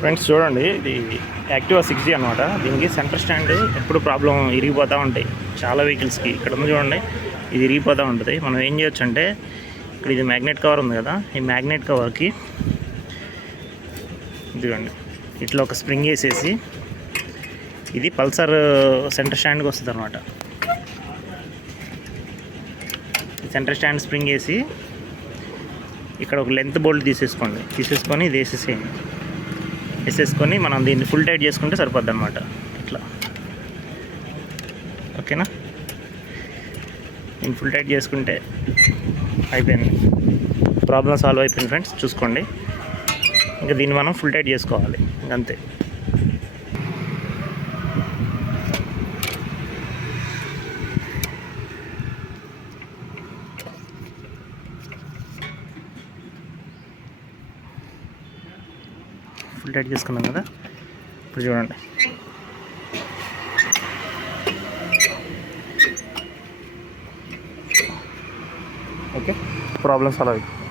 Friends చూడండి, ఇది Activa 6G అనమాట. దీనికి సెంటర్ స్టాండ్ ఎప్పుడు ప్రాబ్లం ఇరిగిపోతూ ఉంటాయి చాలా వెహికల్స్కి. ఇక్కడ ఉంది చూడండి, ఇది ఇరిగిపోతూ ఉంటుంది. మనం ఏం చేయొచ్చు అంటే, ఇక్కడ ఇది మ్యాగ్నెట్ కవర్ ఉంది కదా, ఈ మ్యాగ్నెట్ కవర్కి ఇదిగోండి ఇట్లా ఒక స్ప్రింగ్ వేసేసి, ఇది పల్సర్ సెంటర్ స్టాండ్కి వస్తుంది అనమాట. సెంటర్ స్టాండ్ స్ప్రింగ్ వేసి ఇక్కడ ఒక లెంత్ బోల్ట్ తీసేసుకొని ఇది వేసేసుకొని మనం దీన్ని ఫుల్ టైట్ చేసుకుంటే సరిపోద్ది అనమాట. ఇట్లా ఓకేనా, దీన్ని ఫుల్ టైట్ చేసుకుంటే అయిపోయింది, ప్రాబ్లం సాల్వ్ అయిపోయింది ఫ్రెండ్స్. చూసుకోండి, ఇంకా దీన్ని మనం ఫుల్ టైట్ చేసుకోవాలి, ఇంకంతే. ఫుల్ టైట్ చేసుకున్నాం కదా, ఇప్పుడు చూడండి. ఓకే, ప్రాబ్లమ్ సాల్వ్ అయిపోయింది.